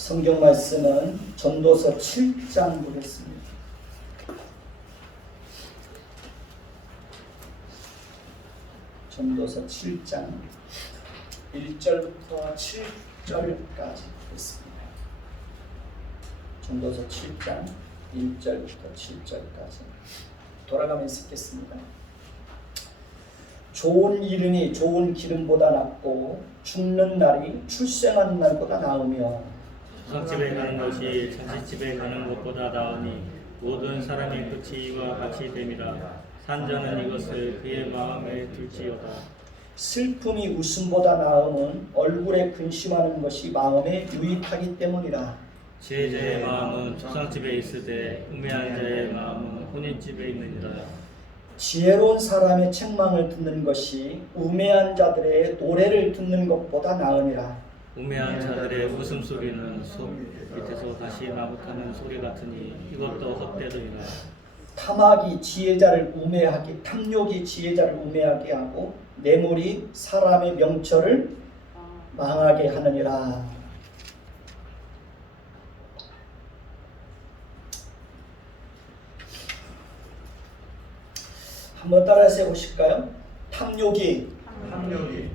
성경 말씀은 전도서 7장 보겠습니다. 전도서 7장 1절부터 7절까지 있습니다. 전도서 7장 1절부터 7절까지 돌아가면서 읽겠습니다. 좋은 이름이 좋은 기름보다 낫고 죽는 날이 출생하는 날보다 나으며 조상집에 가는 것이 잔치집에 가는 것보다 나으니 모든 사람의 끝이 이와 같이 됨이라. 산자는 이것을 그의 마음에 둘지어다. 슬픔이 웃음보다 나음은 얼굴에 근심하는 것이 마음에 유익하기 때문이라. 지혜자의 마음은 조상집에 있으되 우매한 자의 마음은 혼인집에 있느니라. 지혜로운 사람의 책망을 듣는 것이 우매한 자들의 노래를 듣는 것보다 나으니라. 우매한 자들의 웃음소리는 속 밑에서 다시 나부타는 소리 같으니 이것도 헛되더니라. 탐욕이 지혜자를 우매하게 하고 뇌물이 사람의 명철을 망하게 하느니라. 한번 따라서 해보실까요? 탐욕이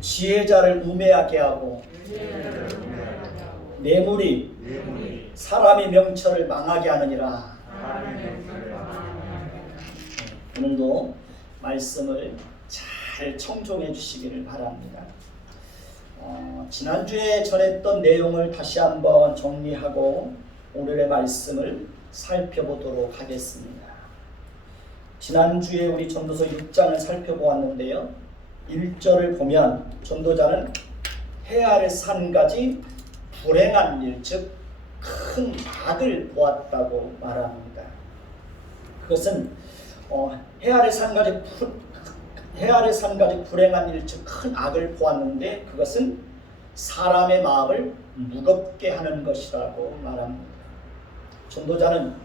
지혜자를 우매하게 하고 뇌물이 사람의 명철을 망하게 하느니라. 오늘도 말씀을 잘 청종해 주시기를 바랍니다. 지난주에 전했던 내용을 다시 한번 정리하고 오늘의 말씀을 살펴보도록 하겠습니다. 지난주에 우리 전도서 6장을 살펴보았는데요. 1절을 보면 전도자는 해 아래서 한 가지 불행한 일, 즉 큰 악을 보았다고 말합니다. 그것은 해 아래서 한 가지 불행한 일, 즉 큰 악을 보았는데 그것은 사람의 마음을 무겁게 하는 것이라고 말합니다. 전도자는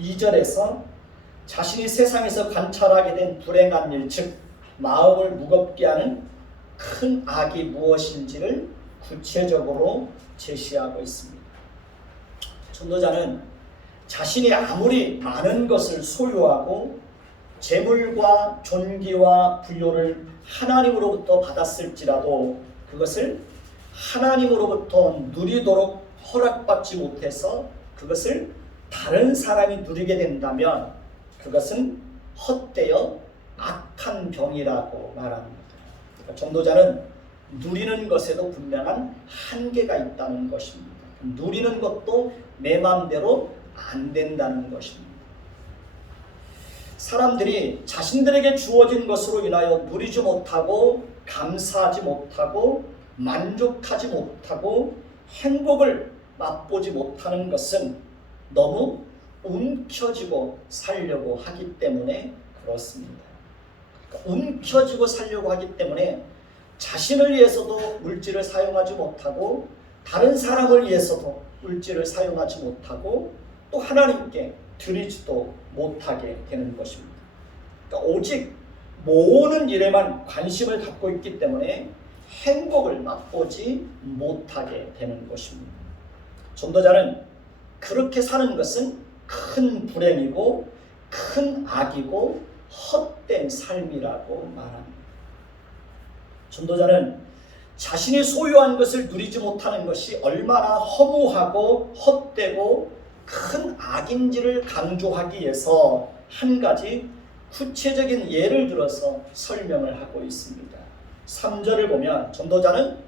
2절에서 자신이 세상에서 관찰하게 된 불행한 일, 즉 마음을 무겁게 하는 큰 악이 무엇인지를 구체적으로 제시하고 있습니다. 전도자는 자신이 아무리 많은 것을 소유하고 재물과 존귀와 부요를 하나님으로부터 받았을지라도 그것을 하나님으로부터 누리도록 허락받지 못해서 그것을 다른 사람이 누리게 된다면 그것은 헛되어 악한 병이라고 말합니다. 그러니까 전도자는 누리는 것에도 분명한 한계가 있다는 것입니다. 누리는 것도 내 마음대로 안 된다는 것입니다. 사람들이 자신들에게 주어진 것으로 인하여 누리지 못하고 감사하지 못하고 만족하지 못하고 행복을 맛보지 못하는 것은 너무 움켜쥐고 살려고 하기 때문에 그렇습니다. 움켜쥐고 살려고 하기 때문에 자신을 위해서도 물질을 사용하지 못하고 다른 사람을 위해서도 물질을 사용하지 못하고 또 하나님께 드리지도 못하게 되는 것입니다. 그러니까 오직 모으는 일에만 관심을 갖고 있기 때문에 행복을 맛보지 못하게 되는 것입니다. 전도자는 그렇게 사는 것은 큰 불행이고 큰 악이고 헛된 삶이라고 말합니다. 전도자는 자신이 소유한 것을 누리지 못하는 것이 얼마나 허무하고 헛되고 큰 악인지를 강조하기 위해서 한 가지 구체적인 예를 들어서 설명을 하고 있습니다. 3절을 보면 전도자는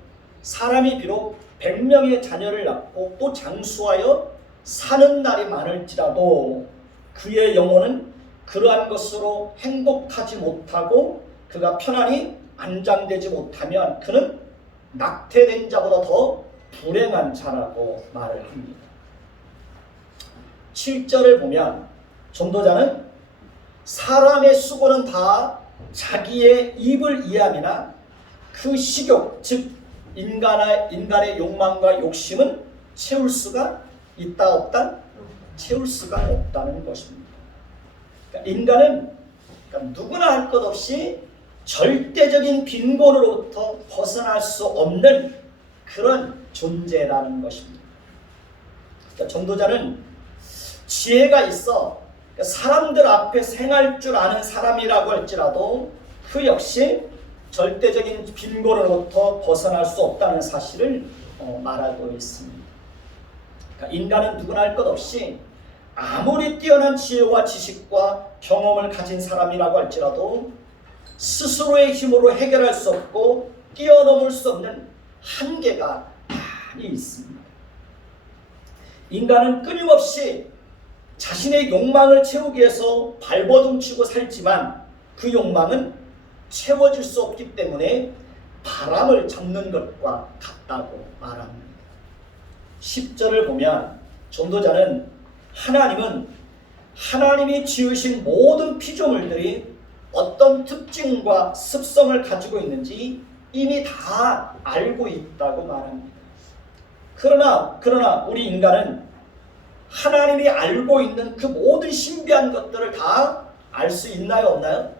사람이 비록 100명의 자녀를 낳고 또 장수하여 사는 날이 많을지라도 그의 영혼은 그러한 것으로 행복하지 못하고 그가 편안히 안장되지 못하면 그는 낙태된 자보다 더 불행한 자라고 말을 합니다. 7절을 보면 전도자는 사람의 수고는 다 자기의 입을 이함이나 그 식욕, 즉 인간의 욕망과 욕심은 채울 수가 있다 없다? 채울 수가 없다는 것입니다. 그러니까 인간은 누구나 할 것 없이 절대적인 빈곤으로부터 벗어날 수 없는 그런 존재라는 것입니다. 그러니까 전도자는 지혜가 있어 사람들 앞에 생할 줄 아는 사람이라고 할지라도 그 역시 절대적인 빈곤으로부터 벗어날 수 없다는 사실을 말하고 있습니다. 그러니까 인간은 누구나 할 것 없이 아무리 뛰어난 지혜와 지식과 경험을 가진 사람이라고 할지라도 스스로의 힘으로 해결할 수 없고 뛰어넘을 수 없는 한계가 많이 있습니다. 인간은 끊임없이 자신의 욕망을 채우기 위해서 발버둥치고 살지만 그 욕망은 채워질 수 없기 때문에 바람을 잡는 것과 같다고 말합니다. 10절을 보면 전도자는 하나님이 지으신 모든 피조물들이 어떤 특징과 습성을 가지고 있는지 이미 다 알고 있다고 말합니다. 그러나 우리 인간은 하나님이 알고 있는 그 모든 신비한 것들을 다 알 수 있나요, 없나요?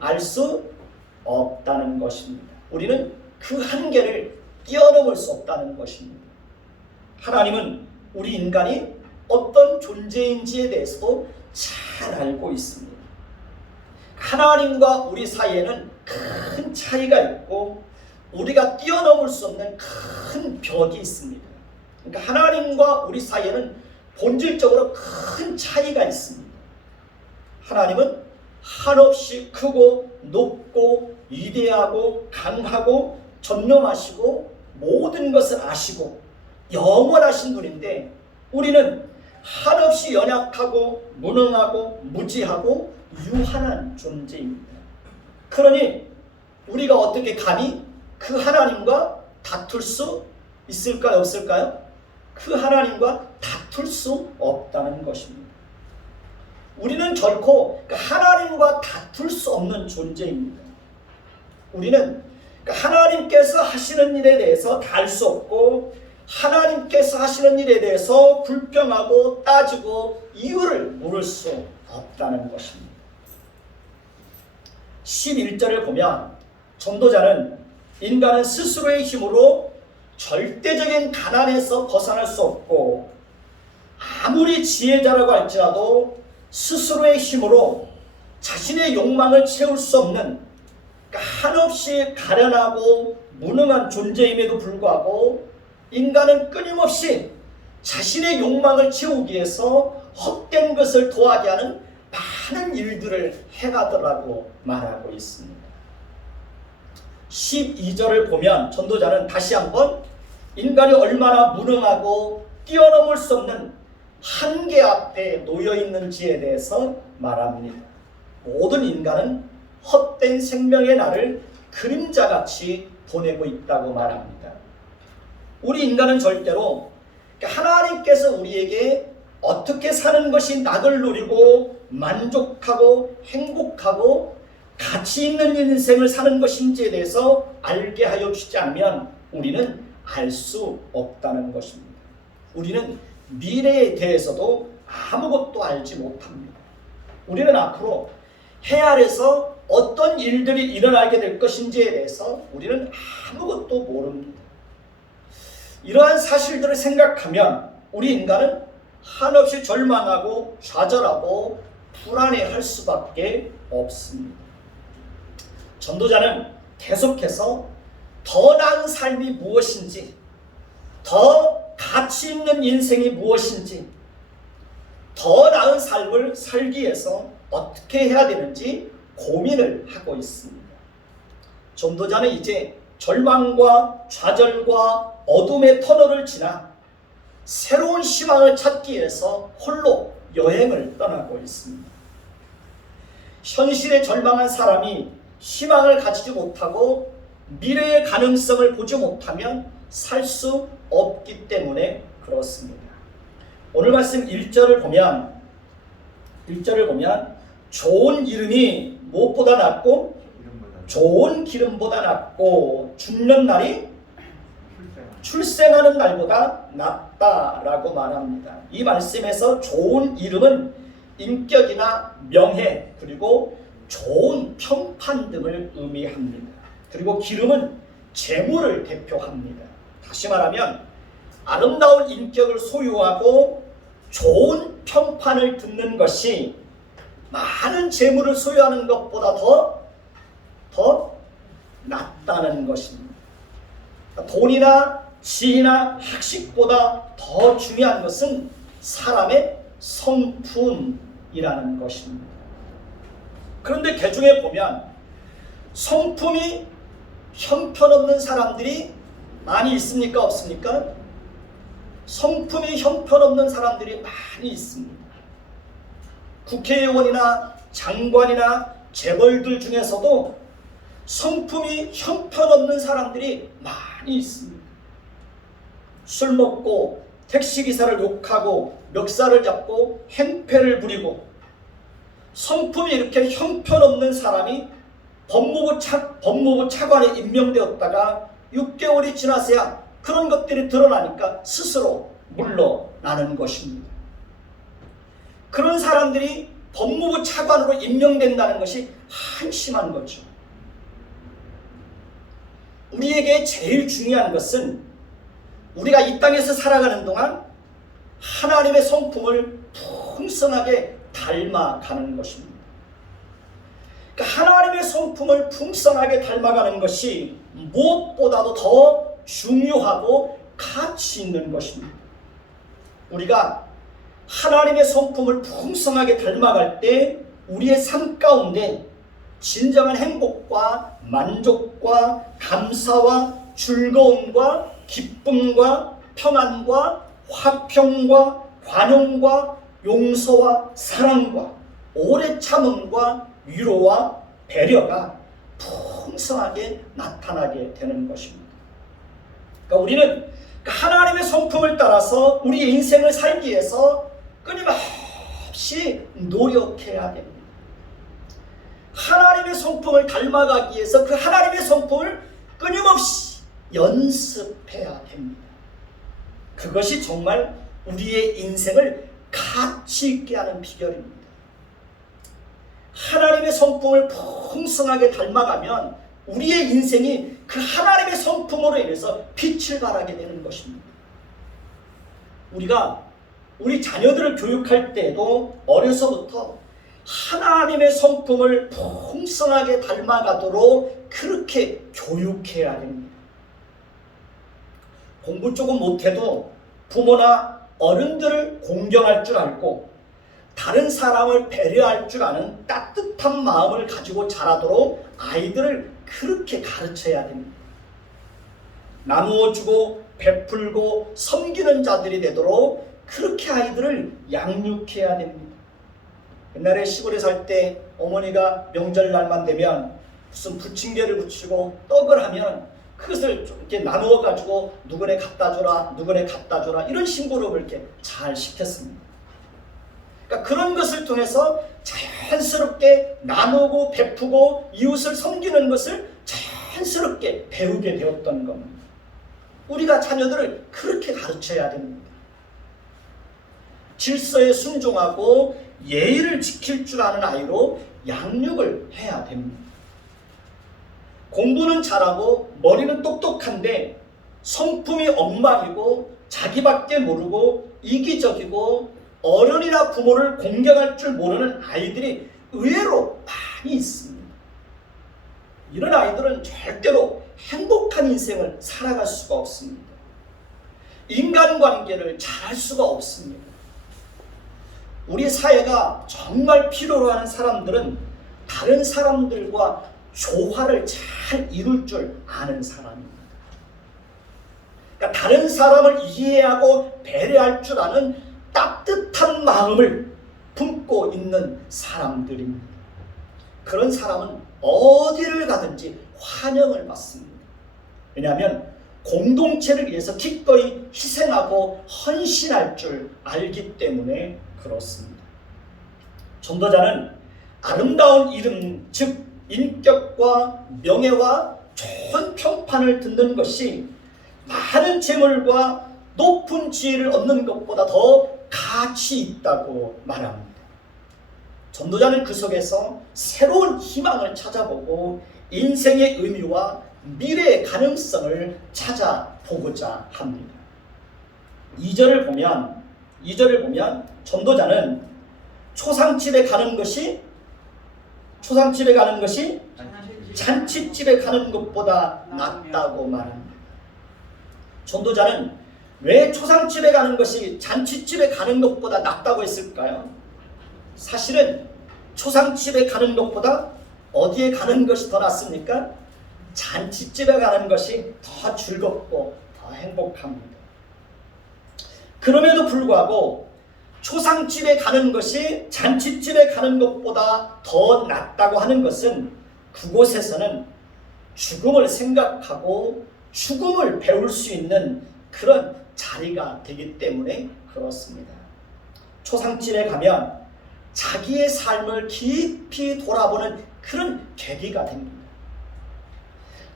알 수 없다는 것입니다. 우리는 그 한계를 뛰어넘을 수 없다는 것입니다. 하나님은 우리 인간이 어떤 존재인지에 대해서도 잘 알고 있습니다. 하나님과 우리 사이에는 큰 차이가 있고 우리가 뛰어넘을 수 없는 큰 벽이 있습니다. 그러니까 하나님과 우리 사이에는 본질적으로 큰 차이가 있습니다. 하나님은 한없이 크고 높고 위대하고 강하고 전념하시고 모든 것을 아시고 영원하신 분인데 우리는 한없이 연약하고 무능하고 무지하고 유한한 존재입니다. 그러니 우리가 어떻게 감히 그 하나님과 다툴 수 있을까요? 없을까요? 그 하나님과 다툴 수 없다는 것입니다. 우리는 결코 하나님과 다툴 수 없는 존재입니다. 우리는 하나님께서 하시는 일에 대해서 다 알 수 없고 하나님께서 하시는 일에 대해서 불평하고 따지고 이유를 물을 수 없다는 것입니다. 11절을 보면 전도자는 인간은 스스로의 힘으로 절대적인 가난에서 벗어날 수 없고 아무리 지혜자라고 할지라도 스스로의 힘으로 자신의 욕망을 채울 수 없는 한없이 가련하고 무능한 존재임에도 불구하고 인간은 끊임없이 자신의 욕망을 채우기 위해서 헛된 것을 도하게 하는 많은 일들을 해가더라고 말하고 있습니다. 12절을 보면 전도자는 다시 한번 인간이 얼마나 무능하고 뛰어넘을 수 없는 한계 앞에 놓여 있는지에 대해서 말합니다. 모든 인간은 헛된 생명의 날을 그림자같이 보내고 있다고 말합니다. 우리 인간은 절대로 하나님께서 우리에게 어떻게 사는 것이 낙을 누리고 만족하고 행복하고 가치 있는 인생을 사는 것인지에 대해서 알게 하여 주지 않으면 우리는 알 수 없다는 것입니다. 우리는 미래에 대해서도 아무것도 알지 못합니다. 우리는 앞으로 해 아래서 어떤 일들이 일어나게 될 것인지에 대해서 우리는 아무것도 모릅니다. 이러한 사실들을 생각하면 우리 인간은 한없이 절망하고 좌절하고 불안해할 수밖에 없습니다. 전도자는 계속해서 더 나은 삶이 무엇인지, 더 가치 있는 인생이 무엇인지, 더 나은 삶을 살기 위해서 어떻게 해야 되는지 고민을 하고 있습니다. 전도자는 이제 절망과 좌절과 어둠의 터널을 지나 새로운 희망을 찾기 위해서 홀로 여행을 떠나고 있습니다. 현실에 절망한 사람이 희망을 가지지 못하고 미래의 가능성을 보지 못하면 살 수 없기 때문에 그렇습니다. 오늘 말씀 1절을 보면 좋은 이름이 무엇보다 낫고 좋은 기름보다 낫고 죽는 날이 출생하는 날보다 낫다라고 말합니다. 이 말씀에서 좋은 이름은 인격이나 명예 그리고 좋은 평판 등을 의미합니다. 그리고 기름은 재물을 대표합니다. 다시 말하면 아름다운 인격을 소유하고 좋은 평판을 듣는 것이 많은 재물을 소유하는 것보다 더 낫다는 것입니다. 돈이나 지위나 학식보다 더 중요한 것은 사람의 성품이라는 것입니다. 그런데 개중에 보면 성품이 형편없는 사람들이 많이 있습니까? 없습니까? 성품이 형편없는 사람들이 많이 있습니다. 국회의원이나 장관이나 재벌들 중에서도 성품이 형편없는 사람들이 많이 있습니다. 술 먹고 택시기사를 욕하고 멱살을 잡고 행패를 부리고 성품이 이렇게 형편없는 사람이 법무부 차관에 임명되었다가 6개월이 지나서야 그런 것들이 드러나니까 스스로 물러나는 것입니다. 그런 사람들이 법무부 차관으로 임명된다는 것이 한심한 거죠. 우리에게 제일 중요한 것은 우리가 이 땅에서 살아가는 동안 하나님의 성품을 풍성하게 닮아가는 것입니다. 그러니까 하나님의 성품을 풍성하게 닮아가는 것이 무엇보다도 더 중요하고 가치 있는 것입니다. 우리가 하나님의 성품을 풍성하게 닮아갈 때 우리의 삶 가운데 진정한 행복과 만족과 감사와 즐거움과 기쁨과 평안과 화평과 관용과 용서와 사랑과 오래 참음과 위로와 배려가 풍성하게 나타나게 되는 것입니다. 그러니까 우리는 하나님의 성품을 따라서 우리 인생을 살기 위해서 끊임없이 노력해야 됩니다. 하나님의 성품을 닮아가기 위해서 그 하나님의 성품을 끊임없이 연습해야 됩니다. 그것이 정말 우리의 인생을 가치 있게 하는 비결입니다. 하나님의 성품을 풍성하게 닮아가면 우리의 인생이 그 하나님의 성품으로 인해서 빛을 발하게 되는 것입니다. 우리가 우리 자녀들을 교육할 때에도 어려서부터 하나님의 성품을 풍성하게 닮아가도록 그렇게 교육해야 됩니다. 공부 조금 못해도 부모나 어른들을 공경할 줄 알고 다른 사람을 배려할 줄 아는 따뜻한 마음을 가지고 자라도록 아이들을 그렇게 가르쳐야 됩니다. 나누어주고 베풀고 섬기는 자들이 되도록 그렇게 아이들을 양육해야 됩니다. 옛날에 시골에 살 때 어머니가 명절날만 되면 무슨 부침개를 부치고 떡을 하면 그것을 좀 이렇게 나누어 가지고 누구네 갖다 줘라, 누구네 갖다 줘라 이런 심부름을 이렇게 잘 시켰습니다. 그러니까 그런 것을 통해서 자연스럽게 나누고 베푸고 이웃을 섬기는 것을 자연스럽게 배우게 되었던 겁니다. 우리가 자녀들을 그렇게 가르쳐야 됩니다. 질서에 순종하고 예의를 지킬 줄 아는 아이로 양육을 해야 됩니다. 공부는 잘하고 머리는 똑똑한데 성품이 엉망이고 자기밖에 모르고 이기적이고 어른이나 부모를 공경할 줄 모르는 아이들이 의외로 많이 있습니다. 이런 아이들은 절대로 행복한 인생을 살아갈 수가 없습니다. 인간관계를 잘할 수가 없습니다. 우리 사회가 정말 필요로 하는 사람들은 다른 사람들과 조화를 잘 이룰 줄 아는 사람입니다. 그러니까 다른 사람을 이해하고 배려할 줄 아는 따뜻한 마음을 품고 있는 사람들입니다. 그런 사람은 어디를 가든지 환영을 받습니다. 왜냐하면 공동체를 위해서 기꺼이 희생하고 헌신할 줄 알기 때문에 그렇습니다. 전도자는 아름다운 이름, 즉 인격과 명예와 좋은 평판을 듣는 것이 많은 재물과 높은 지혜를 얻는 것보다 더 가치 있다고 말합니다. 전도자는 그 속에서 새로운 희망을 찾아보고 인생의 의미와 미래의 가능성을 찾아보고자 합니다. 2절을 보면 전도자는 초상집에 가는 것이 잔치집에 가는 것보다 낫다고 말합니다. 전도자는 왜 초상집에 가는 것이 잔치집에 가는 것보다 낫다고 했을까요? 사실은 초상집에 가는 것보다 어디에 가는 것이 더 낫습니까? 잔치집에 가는 것이 더 즐겁고 더 행복합니다. 그럼에도 불구하고 초상집에 가는 것이 잔치집에 가는 것보다 더 낫다고 하는 것은 그곳에서는 죽음을 생각하고 죽음을 배울 수 있는 그런 자리가 되기 때문에 그렇습니다. 초상집에 가면 자기의 삶을 깊이 돌아보는 그런 계기가 됩니다.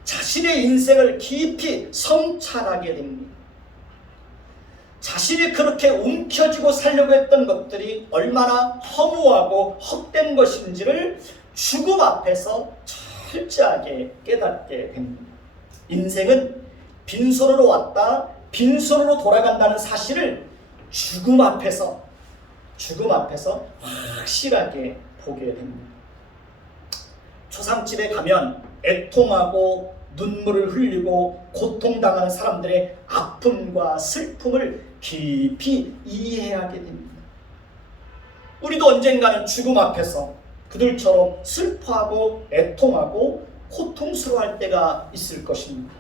자신의 인생을 깊이 성찰하게 됩니다. 자신이 그렇게 움켜쥐고 살려고 했던 것들이 얼마나 허무하고 헛된 것인지를 죽음 앞에서 철저하게 깨닫게 됩니다. 인생은 빈손으로 왔다 빈손으로 돌아간다는 사실을 죽음 앞에서 확실하게 보게 됩니다. 초상집에 가면 애통하고 눈물을 흘리고 고통당하는 사람들의 아픔과 슬픔을 깊이 이해하게 됩니다. 우리도 언젠가는 죽음 앞에서 그들처럼 슬퍼하고 애통하고 고통스러워할 때가 있을 것입니다.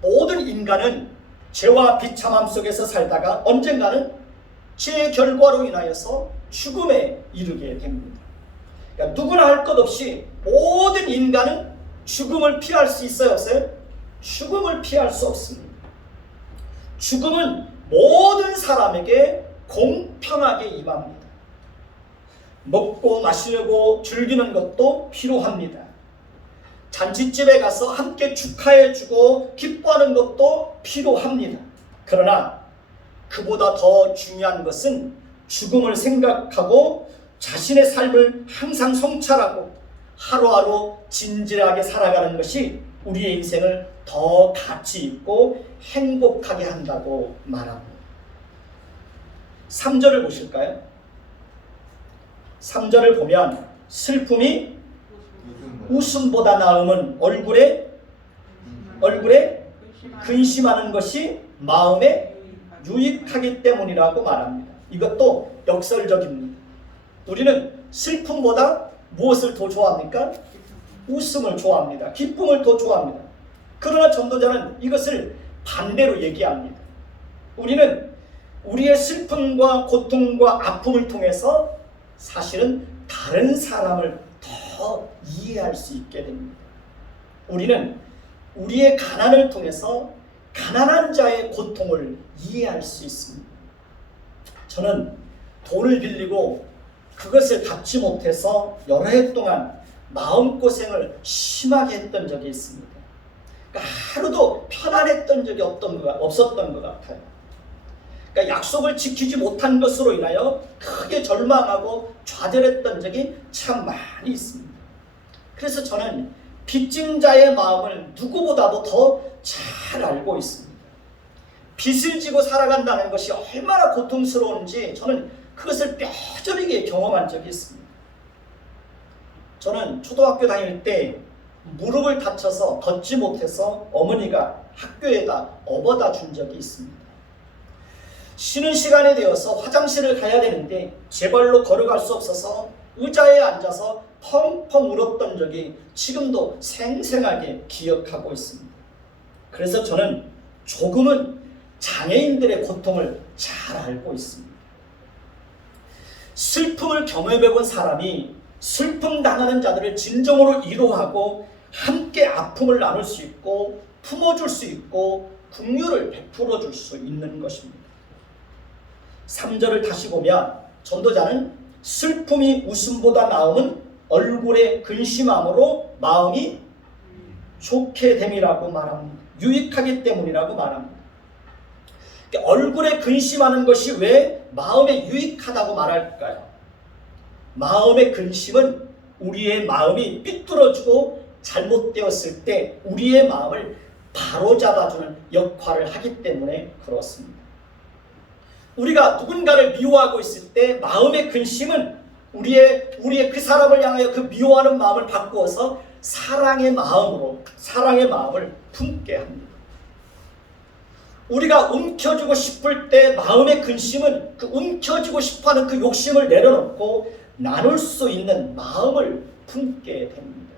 모든 인간은 죄와 비참함 속에서 살다가 언젠가는 죄의 결과로 인하여서 죽음에 이르게 됩니다. 그러니까 누구나 할 것 없이 모든 인간은 죽음을 피할 수 있어요? 죽음을 피할 수 없습니다. 죽음은 모든 사람에게 공평하게 임합니다. 먹고 마시고 즐기는 것도 필요합니다. 잔치집에 가서 함께 축하해주고 기뻐하는 것도 필요합니다. 그러나 그보다 더 중요한 것은 죽음을 생각하고 자신의 삶을 항상 성찰하고 하루하루 진지하게 살아가는 것이 우리의 인생을 더 가치 있고 행복하게 한다고 말합니다. 3절을 보실까요? 3절을 보면 슬픔이 웃음보다 나음은 얼굴에 근심하는 것이 마음에 유익하기 때문이라고 말합니다. 이것도 역설적입니다. 우리는 슬픔보다 무엇을 더 좋아합니까? 웃음을 좋아합니다. 기쁨을 더 좋아합니다. 그러나 전도자는 이것을 반대로 얘기합니다. 우리는 우리의 슬픔과 고통과 아픔을 통해서 사실은 다른 사람을 더 이해할 수 있게 됩니다. 우리는 우리의 가난을 통해서 가난한 자의 고통을 이해할 수 있습니다. 저는 돈을 빌리고 그것을 갚지 못해서 여러 해 동안 마음고생을 심하게 했던 적이 있습니다. 그러니까 하루도 편안했던 적이 없었던 것 같아요. 그러니까 약속을 지키지 못한 것으로 인하여 크게 절망하고 좌절했던 적이 참 많이 있습니다. 그래서 저는 빚진 자의 마음을 누구보다도 더 잘 알고 있습니다. 빚을 지고 살아간다는 것이 얼마나 고통스러운지 저는 그것을 뼈저리게 경험한 적이 있습니다. 저는 초등학교 다닐 때 무릎을 다쳐서 걷지 못해서 어머니가 학교에다 업어다 준 적이 있습니다. 쉬는 시간이 되어서 화장실을 가야 되는데 제 발로 걸어갈 수 없어서 의자에 앉아서 펑펑 울었던 적이 지금도 생생하게 기억하고 있습니다. 그래서 저는 조금은 장애인들의 고통을 잘 알고 있습니다. 슬픔을 경험해본 사람이 슬픔 당하는 자들을 진정으로 위로하고 함께 아픔을 나눌 수 있고 품어줄 수 있고 긍휼을 베풀어 줄 수 있는 것입니다. 3절을 다시 보면 전도자는 슬픔이 웃음보다 나음은 얼굴에 근심함으로 마음이 좋게 됨이라고 말합니다. 유익하기 때문이라고 말합니다. 얼굴에 근심하는 것이 왜 마음에 유익하다고 말할까요? 마음의 근심은 우리의 마음이 삐뚤어지고 잘못되었을 때 우리의 마음을 바로잡아주는 역할을 하기 때문에 그렇습니다. 우리가 누군가를 미워하고 있을 때 마음의 근심은 우리의 그 사람을 향하여 그 미워하는 마음을 바꾸어서 사랑의 마음을 품게 합니다. 우리가 움켜쥐고 싶을 때 마음의 근심은 그 움켜쥐고 싶어하는 그 욕심을 내려놓고 나눌 수 있는 마음을 품게 됩니다.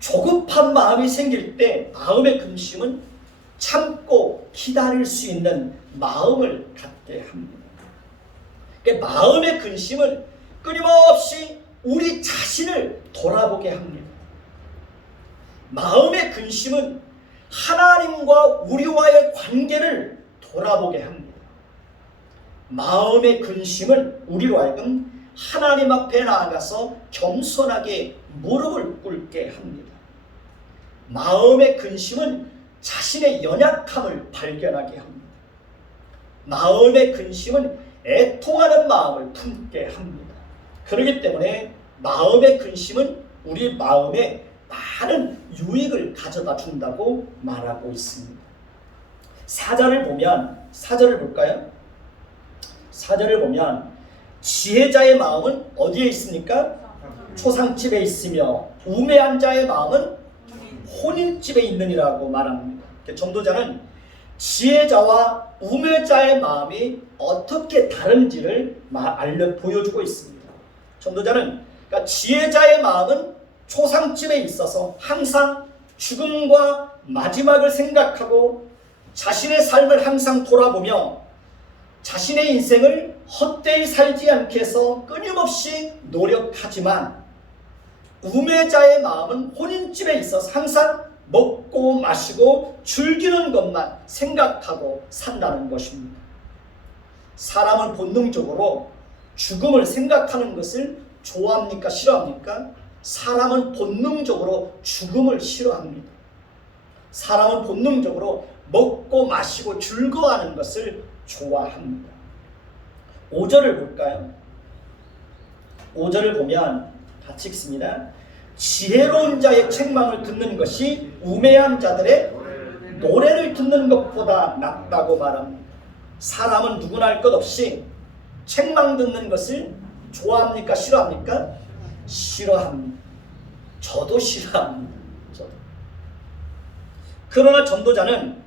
조급한 마음이 생길 때 마음의 근심은 참고 기다릴 수 있는 마음을 갖게 합니다. 그러니까 마음의 근심은 끊임없이 우리 자신을 돌아보게 합니다. 마음의 근심은 하나님과 우리와의 관계를 돌아보게 합니다. 마음의 근심은 우리로 하여금 하나님 앞에 나아가서 겸손하게 무릎을 꿇게 합니다. 마음의 근심은 자신의 연약함을 발견하게 합니다. 마음의 근심은 애통하는 마음을 품게 합니다. 그렇기 때문에 마음의 근심은 우리 마음에 많은 유익을 가져다 준다고 말하고 있습니다. 사절을 볼까요? 사절을 보면 지혜자의 마음은 어디에 있습니까? 초상집에 있으며 우매한 자의 마음은 혼인집에 있느니라고 말합니다. 전도자는 지혜자와 우매자의 마음이 어떻게 다른지를 보여주고 있습니다. 전도자는 그러니까 지혜자의 마음은 초상집에 있어서 항상 죽음과 마지막을 생각하고 자신의 삶을 항상 돌아보며 자신의 인생을 헛되이 살지 않게 해서 끊임없이 노력하지만 우매자의 마음은 혼인집에 있어서 항상 먹고 마시고 즐기는 것만 생각하고 산다는 것입니다. 사람은 본능적으로 죽음을 생각하는 것을 좋아합니까? 싫어합니까? 사람은 본능적으로 죽음을 싫어합니다. 사람은 본능적으로 먹고 마시고 즐거워하는 것을 좋아합니다. 5절을 볼까요? 5절을 보면 같이 읽습니다. 지혜로운 자의 책망을 듣는 것이 우매한 자들의 노래를 듣는 것보다 낫다고 말합니다. 사람은 누구나 할 것 없이 책망 듣는 것을 좋아합니까? 싫어합니까? 싫어합니다. 저도 싫어합니다. 그러나 전도자는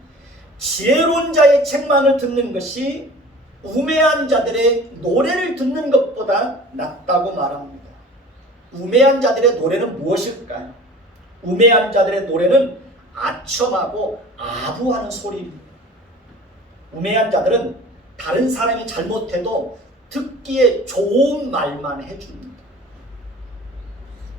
지혜로운 자의 책망을 듣는 것이 우매한 자들의 노래를 듣는 것보다 낫다고 말합니다. 우매한 자들의 노래는 무엇일까요? 우매한 자들의 노래는 아첨하고 아부하는 소리입니다. 우매한 자들은 다른 사람이 잘못해도 듣기에 좋은 말만 해줍니다.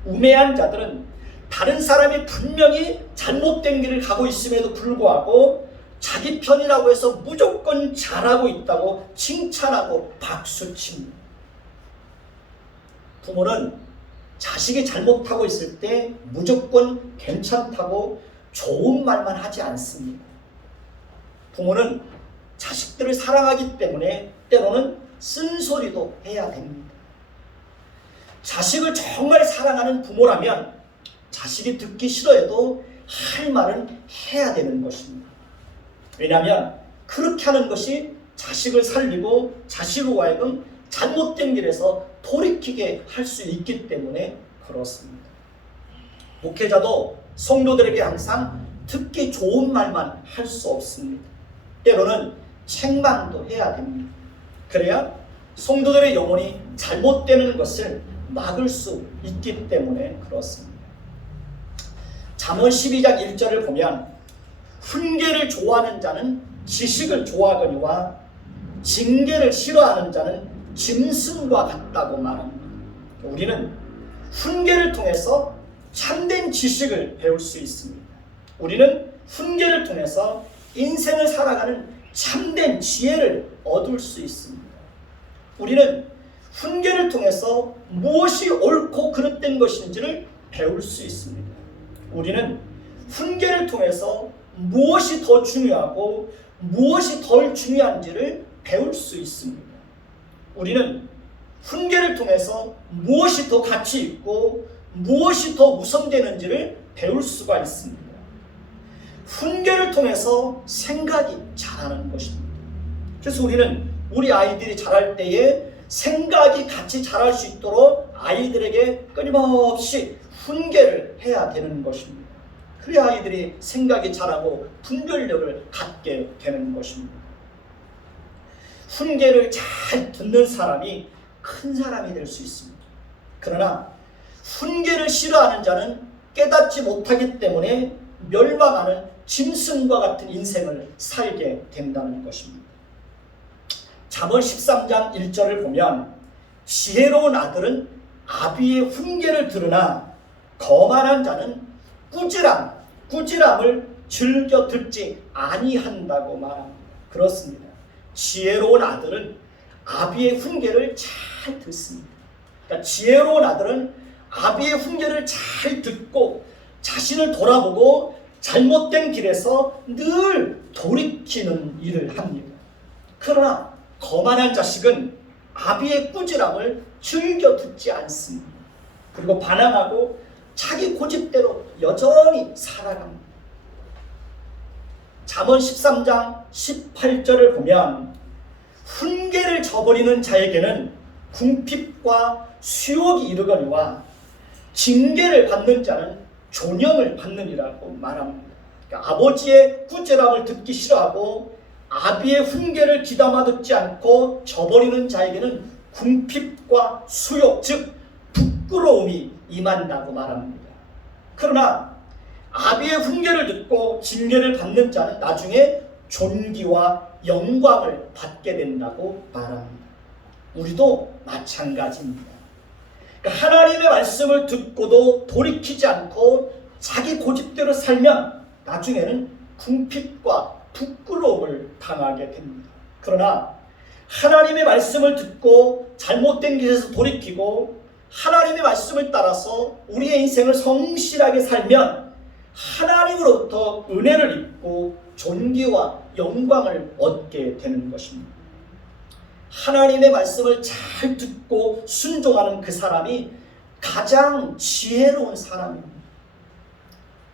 우매한 자들은 다른 사람이 분명히 잘못된 길을 가고 있음에도 불구하고 자기 편이라고 해서 무조건 잘하고 있다고 칭찬하고 박수칩니다. 부모는 자식이 잘못하고 있을 때 무조건 괜찮다고 좋은 말만 하지 않습니다. 부모는 자식들을 사랑하기 때문에 때로는 쓴소리도 해야 됩니다. 자식을 정말 사랑하는 부모라면 자식이 듣기 싫어해도 할 말은 해야 되는 것입니다. 왜냐하면 그렇게 하는 것이 자식을 살리고 자식으로 하여금 잘못된 길에서 돌이키게 할 수 있기 때문에 그렇습니다. 목회자도 성도들에게 항상 듣기 좋은 말만 할 수 없습니다. 때로는 책망도 해야 됩니다. 그래야 성도들의 영혼이 잘못되는 것을 막을 수 있기 때문에 그렇습니다. 잠언 12장 1절을 보면 훈계를 좋아하는 자는 지식을 좋아하거니와 징계를 싫어하는 자는 짐승과 같다고 말합니다. 우리는 훈계를 통해서 참된 지식을 배울 수 있습니다. 우리는 훈계를 통해서 인생을 살아가는 참된 지혜를 얻을 수 있습니다. 우리는 훈계를 통해서 무엇이 옳고 그릇된 것인지를 배울 수 있습니다. 우리는 훈계를 통해서 무엇이 더 중요하고 무엇이 덜 중요한지를 배울 수 있습니다. 우리는 훈계를 통해서 무엇이 더 가치 있고 무엇이 더 우선되는지를 배울 수가 있습니다. 훈계를 통해서 생각이 자라는 것입니다. 그래서 우리는 우리 아이들이 자랄 때에 생각이 같이 자랄 수 있도록 아이들에게 끊임없이 훈계를 해야 되는 것입니다. 그래야 아이들이 생각이 자라고 분별력을 갖게 되는 것입니다. 훈계를 잘 듣는 사람이 큰 사람이 될 수 있습니다. 그러나 훈계를 싫어하는 자는 깨닫지 못하기 때문에 멸망하는 짐승과 같은 인생을 살게 된다는 것입니다. 잠언 13장 1절을 보면 지혜로운 아들은 아비의 훈계를 들으나 거만한 자는 꾸지람을 즐겨 듣지 아니한다고 말합니다. 그렇습니다. 지혜로운 아들은 아비의 훈계를 잘 듣습니다. 그러니까 지혜로운 아들은 아비의 훈계를 잘 듣고 자신을 돌아보고 잘못된 길에서 늘 돌이키는 일을 합니다. 그러나 거만한 자식은 아비의 꾸지람을 즐겨 듣지 않습니다. 그리고 반항하고 자기 고집대로 여전히 살아갑니다. 잠언 13장 18절을 보면 훈계를 저버리는 자에게는 궁핍과 수욕이 이르거니와 징계를 받는 자는 존영을 받느니라고 말합니다. 그러니까 아버지의 꾸지람을 듣기 싫어하고 아비의 훈계를 귀담아 듣지 않고 저버리는 자에게는 궁핍과 수욕, 즉 부끄러움이 임한다고 말합니다. 그러나 아비의 훈계를 듣고 징계를 받는 자는 나중에 존귀와 영광을 받게 된다고 말합니다. 우리도 마찬가지입니다. 그러니까 하나님의 말씀을 듣고도 돌이키지 않고 자기 고집대로 살면 나중에는 궁핍과 부끄러움을 당하게 됩니다. 그러나 하나님의 말씀을 듣고 잘못된 길에서 돌이키고 하나님의 말씀을 따라서 우리의 인생을 성실하게 살면 하나님으로부터 은혜를 입고 존귀와 영광을 얻게 되는 것입니다. 하나님의 말씀을 잘 듣고 순종하는 그 사람이 가장 지혜로운 사람입니다.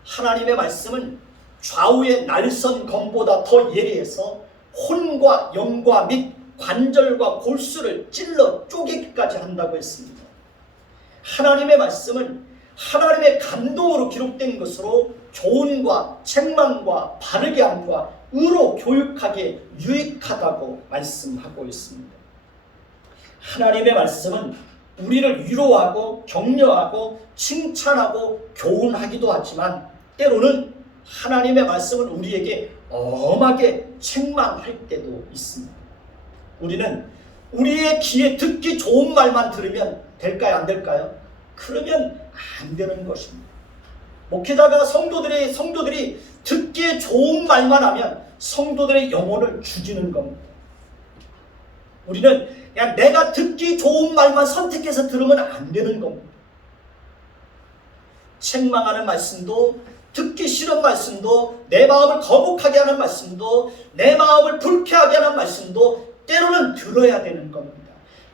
하나님의 말씀은 좌우의 날선 검보다 더 예리해서 혼과 영과 및 관절과 골수를 찔러 쪼개기까지 한다고 했습니다. 하나님의 말씀은 하나님의 감동으로 기록된 것으로 교훈과 책망과 바르게 함과 의로 교육하기에 유익하다고 말씀하고 있습니다. 하나님의 말씀은 우리를 위로하고 격려하고 칭찬하고 교훈하기도 하지만 때로는 하나님의 말씀은 우리에게 엄하게 책망할 때도 있습니다. 우리는 우리의 귀에 듣기 좋은 말만 들으면 될까요? 안 될까요? 그러면 안 되는 것입니다. 목회자가 성도들이 듣기에 좋은 말만 하면 성도들의 영혼을 죽이는 겁니다. 우리는 그냥 내가 듣기 좋은 말만 선택해서 들으면 안 되는 겁니다. 책망하는 말씀도, 듣기 싫은 말씀도, 내 마음을 거북하게 하는 말씀도, 내 마음을 불쾌하게 하는 말씀도 때로는 들어야 되는 겁니다.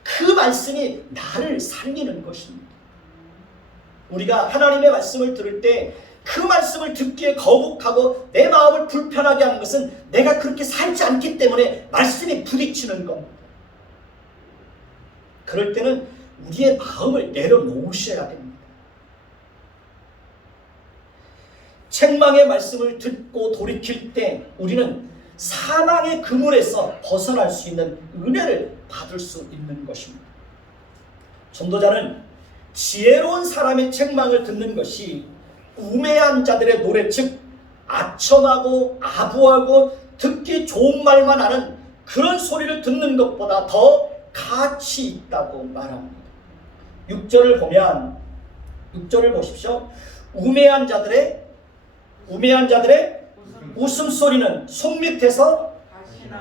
그 말씀이 나를 살리는 것입니다. 우리가 하나님의 말씀을 들을 때 그 말씀을 듣기에 거북하고 내 마음을 불편하게 하는 것은 내가 그렇게 살지 않기 때문에 말씀이 부딪히는 겁니다. 그럴 때는 우리의 마음을 내려놓으셔야 됩니다. 책망의 말씀을 듣고 돌이킬 때 우리는 사망의 그물에서 벗어날 수 있는 은혜를 받을 수 있는 것입니다. 전도자는 지혜로운 사람의 책망을 듣는 것이 우매한 자들의 노래, 즉 아첨하고 아부하고 듣기 좋은 말만 하는 그런 소리를 듣는 것보다 더 가치 있다고 말합니다. 6절을 보십시오. 우매한 자들의 웃음소리는 손밑에서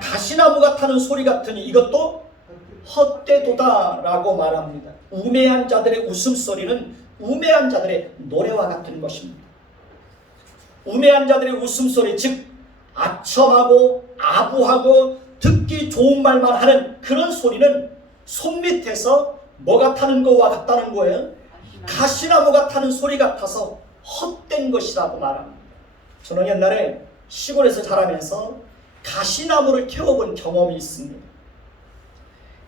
가시나무가 타는 소리 같으니 이것도 헛되도다라고 말합니다. 우매한 자들의 웃음소리는 우매한 자들의 노래와 같은 것입니다. 우매한 자들의 웃음소리, 즉 아첨하고 아부하고 듣기 좋은 말만 하는 그런 소리는 손밑에서 뭐가 타는 것과 같다는 거예요. 가시나무가 타는 소리 같아서 헛된 것이라고 말합니다. 저는 옛날에 시골에서 자라면서 가시나무를 태워본 경험이 있습니다.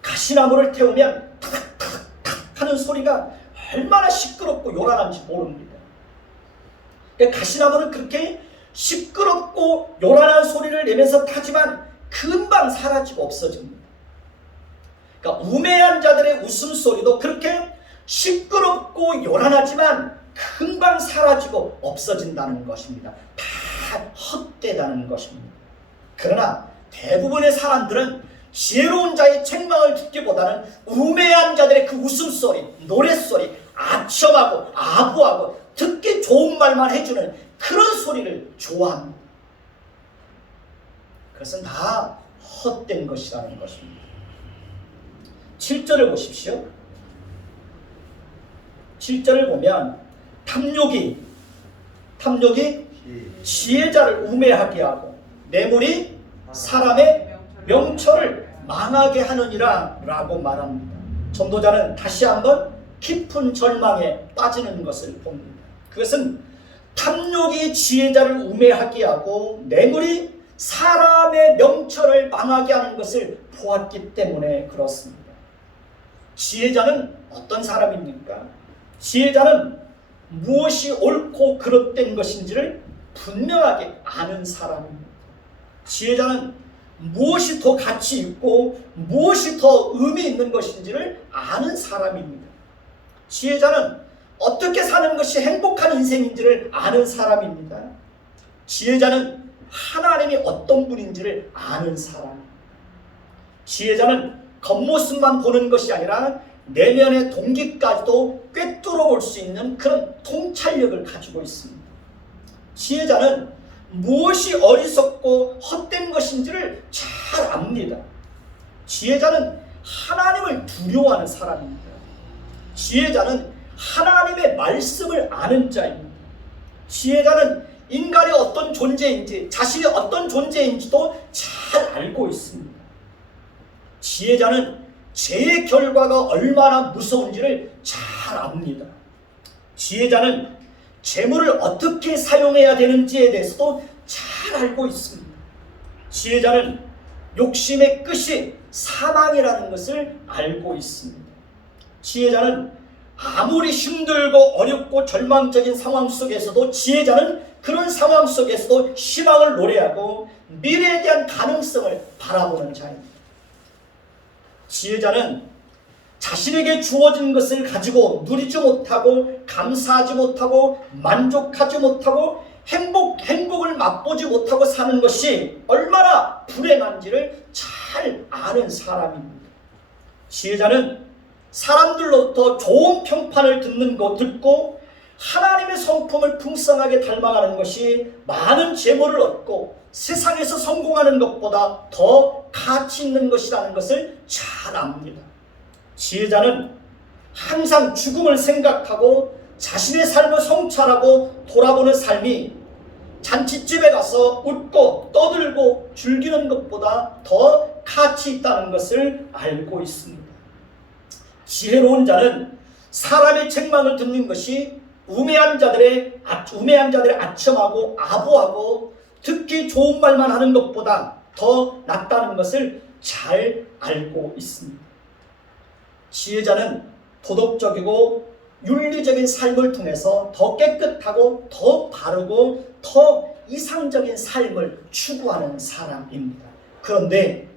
가시나무를 태우면 탁탁탁 하는 소리가 얼마나 시끄럽고 요란한지 모릅니다. 가시나무는 그렇게 시끄럽고 요란한 소리를 내면서 타지만 금방 사라지고 없어집니다. 그러니까 우매한 자들의 웃음소리도 그렇게 시끄럽고 요란하지만 금방 사라지고 없어진다는 것입니다. 다 헛되다는 것입니다. 그러나 대부분의 사람들은 지혜로운 자의 책망을 듣기보다는 우매한 자들의 그 웃음소리, 노랫소리, 아첨하고 아부하고 듣기 좋은 말만 해주는 그런 소리를 좋아합니다. 그것은 다 헛된 것이라는 것입니다. 7절을 보십시오. 7절을 보면 탐욕이 지혜자를 우매하게 하고 뇌물이 사람의 명철을 망하게 하느니라 라고 말합니다. 전도자는 다시 한번 깊은 절망에 빠지는 것을 봅니다. 그것은 탐욕이 지혜자를 우매하게 하고 뇌물이 사람의 명철을 망하게 하는 것을 보았기 때문에 그렇습니다. 지혜자는 어떤 사람입니까? 지혜자는 무엇이 옳고 그릇된 것인지를 분명하게 아는 사람입니다. 지혜자는 무엇이 더 가치 있고 무엇이 더 의미 있는 것인지를 아는 사람입니다. 지혜자는 어떻게 사는 것이 행복한 인생인지를 아는 사람입니다. 지혜자는 하나님이 어떤 분인지를 아는 사람입니다. 지혜자는 겉모습만 보는 것이 아니라 내면의 동기까지도 꿰뚫어 볼 수 있는 그런 통찰력을 가지고 있습니다. 지혜자는 무엇이 어리석고 헛된 것인지를 잘 압니다. 지혜자는 하나님을 두려워하는 사람입니다. 지혜자는 하나님의 말씀을 아는 자입니다. 지혜자는 인간이 어떤 존재인지 자신이 어떤 존재인지도 잘 알고 있습니다. 지혜자는 죄의 결과가 얼마나 무서운지를 잘 압니다. 지혜자는 재물을 어떻게 사용해야 되는지에 대해서도 잘 알고 있습니다. 지혜자는 욕심의 끝이 사망이라는 것을 알고 있습니다. 지혜자는 아무리 힘들고 어렵고 절망적인 상황 속에서도 지혜자는 그런 상황 속에서도 희망을 노래하고 미래에 대한 가능성을 바라보는 자입니다. 지혜자는 자신에게 주어진 것을 가지고 누리지 못하고 감사하지 못하고 만족하지 못하고 행복을 맛보지 못하고 사는 것이 얼마나 불행한지를 잘 아는 사람입니다. 지혜자는 사람들로부터 좋은 평판을 듣고 하나님의 성품을 풍성하게 닮아가는 것이 많은 재물을 얻고 세상에서 성공하는 것보다 더 가치 있는 것이라는 것을 잘 압니다. 지혜자는 항상 죽음을 생각하고 자신의 삶을 성찰하고 돌아보는 삶이 잔치집에 가서 웃고 떠들고 즐기는 것보다 더 가치 있다는 것을 알고 있습니다. 지혜로운 자는 사람의 책망을 듣는 것이 우매한 자들의 아첨하고 아부하고 듣기 좋은 말만 하는 것보다 더 낫다는 것을 잘 알고 있습니다. 지혜자는 도덕적이고 윤리적인 삶을 통해서 더 깨끗하고 더 바르고 더 이상적인 삶을 추구하는 사람입니다. 그런데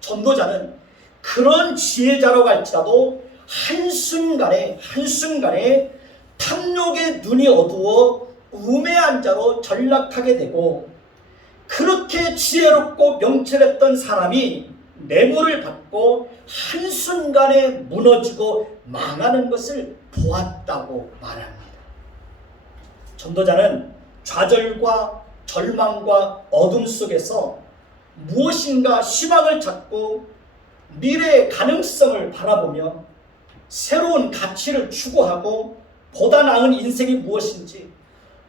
전도자는 그런 지혜자라고 할지라도 한순간에 탐욕의 눈이 어두워 우매한 자로 전락하게 되고 그렇게 지혜롭고 명철했던 사람이 뇌물을 받고 한순간에 무너지고 망하는 것을 보았다고 말합니다. 전도자는 좌절과 절망과 어둠 속에서 무엇인가 희망을 찾고 미래의 가능성을 바라보며 새로운 가치를 추구하고 보다 나은 인생이 무엇인지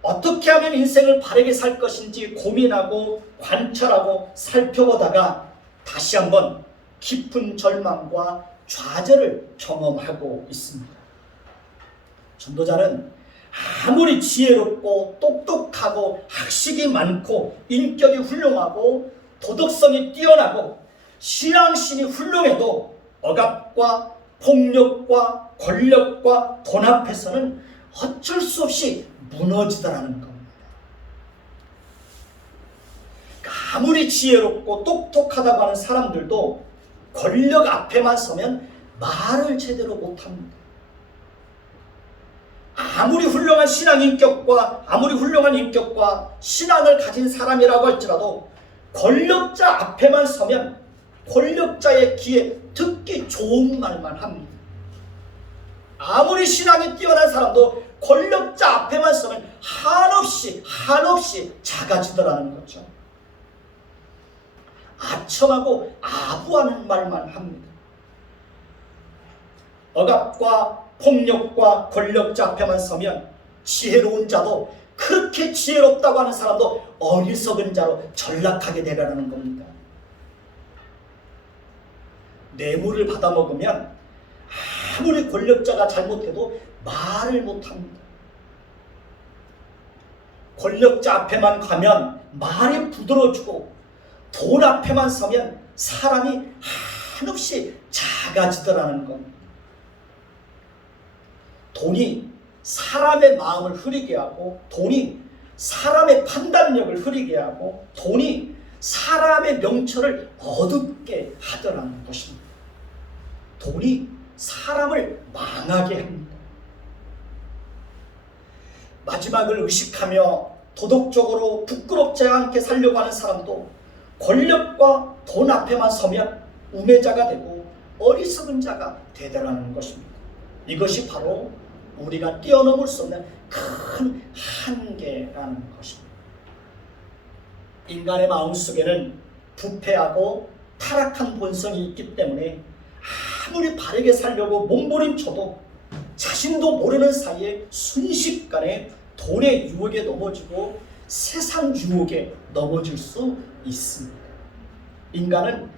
어떻게 하면 인생을 바르게 살 것인지 고민하고 관찰하고 살펴보다가 다시 한번 깊은 절망과 좌절을 경험하고 있습니다. 전도자는 아무리 지혜롭고 똑똑하고 학식이 많고 인격이 훌륭하고 도덕성이 뛰어나고 신앙심이 훌륭해도 억압과 폭력과 권력과 돈 앞에서는 어쩔 수 없이 무너지더라는 겁니다. 아무리 지혜롭고 똑똑하다고 하는 사람들도 권력 앞에만 서면 말을 제대로 못합니다. 아무리 훌륭한 인격과 신앙을 가진 사람이라고 할지라도 권력자 앞에만 서면 권력자의 귀에 듣기 좋은 말만 합니다. 아무리 신앙이 뛰어난 사람도 권력자 앞에만 서면 한없이 작아지더라는 거죠. 아첨하고 아부하는 말만 합니다. 억압과 폭력과 권력자 앞에만 서면 지혜로운 자도, 그렇게 지혜롭다고 하는 사람도 어리석은 자로 전락하게 되라는 겁니다. 뇌물을 받아먹으면 아무리 권력자가 잘못해도 말을 못합니다. 권력자 앞에만 가면 말이 부드러워지고 돈 앞에만 서면 사람이 한없이 작아지더라는 겁니다. 돈이 사람의 마음을 흐리게 하고, 돈이 사람의 판단력을 흐리게 하고, 돈이 사람의 명철을 어둡게 하더라는 것입니다. 돈이 사람을 망하게 합니다. 마지막을 의식하며 도덕적으로 부끄럽지 않게 살려고 하는 사람도 권력과 돈 앞에만 서면 우매자가 되고 어리석은 자가 되더라는 것입니다. 이것이 바로 우리가 뛰어넘을 수 없는 큰 한계라는 것입니다. 인간의 마음속에는 부패하고 타락한 본성이 있기 때문에 아무리 바르게 살려고 몸부림쳐도 자신도 모르는 사이에 순식간에 돈의 유혹에 넘어지고 세상 유혹에 넘어질 수 있습니다. 인간은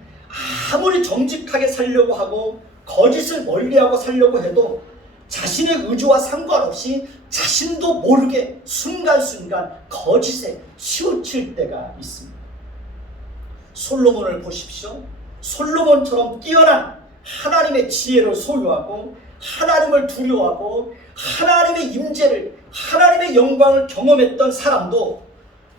아무리 정직하게 살려고 하고 거짓을 멀리하고 살려고 해도 자신의 의지와 상관없이 자신도 모르게 순간순간 거짓에 치우칠 때가 있습니다. 솔로몬을 보십시오. 솔로몬처럼 뛰어난 하나님의 지혜를 소유하고 하나님을 두려워하고 하나님의 임재를, 하나님의 영광을 경험했던 사람도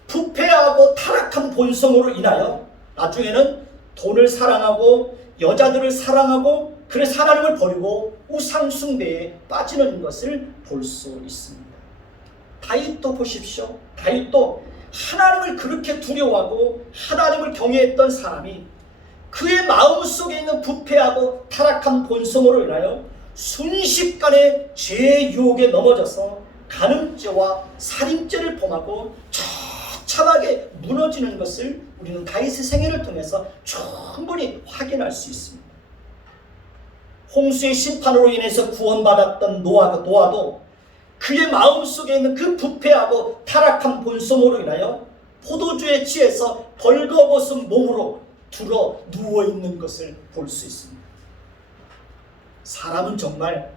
부패하고 타락한 본성으로 인하여 나중에는 돈을 사랑하고 여자들을 사랑하고 그래서 하나님을 버리고 우상 숭배에 빠지는 것을 볼 수 있습니다. 다윗도 보십시오. 다윗도 하나님을 그렇게 두려워하고 하나님을 경외했던 사람이 그의 마음속에 있는 부패하고 타락한 본성으로 인하여 순식간에 죄의 유혹에 넘어져서 간음죄와 살인죄를 범하고 처참하게 무너지는 것을 우리는 다윗의 생애를 통해서 충분히 확인할 수 있습니다. 홍수의 심판으로 인해서 구원받았던 노아도 그의 마음속에 있는 그 부패하고 타락한 본성으로 인하여 포도주에 취해서 벌거벗은 몸으로 들어 누워있는 것을 볼 수 있습니다. 사람은 정말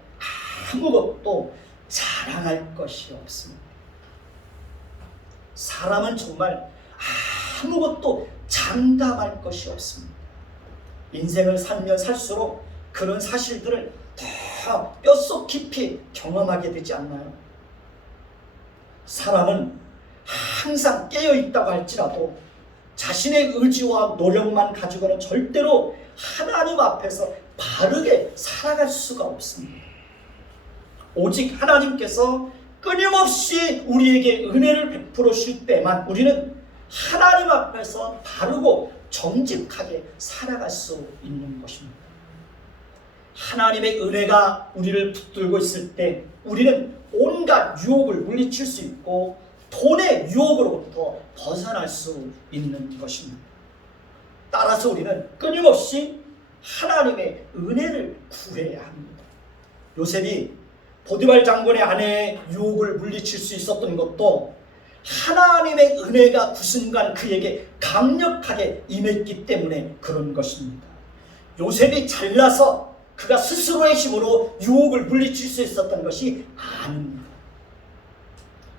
아무것도 자랑할 것이 없습니다. 사람은 정말 아무것도 장담할 것이 없습니다. 인생을 살면 살수록 그런 사실들을 더 뼛속 깊이 경험하게 되지 않나요? 사람은 항상 깨어있다고 할지라도 자신의 의지와 노력만 가지고는 절대로 하나님 앞에서 바르게 살아갈 수가 없습니다. 오직 하나님께서 끊임없이 우리에게 은혜를 베풀어 주실 때만 우리는 하나님 앞에서 바르고 정직하게 살아갈 수 있는 것입니다. 하나님의 은혜가 우리를 붙들고 있을 때 우리는 온갖 유혹을 물리칠 수 있고 돈의 유혹으로부터 벗어날 수 있는 것입니다. 따라서 우리는 끊임없이 하나님의 은혜를 구해야 합니다. 요셉이 보디발 장군의 아내의 유혹을 물리칠 수 있었던 것도 하나님의 은혜가 그 순간 그에게 강력하게 임했기 때문에 그런 것입니다. 요셉이 잘나서 그가 스스로의 힘으로 유혹을 물리칠 수 있었던 것이 아닙니다.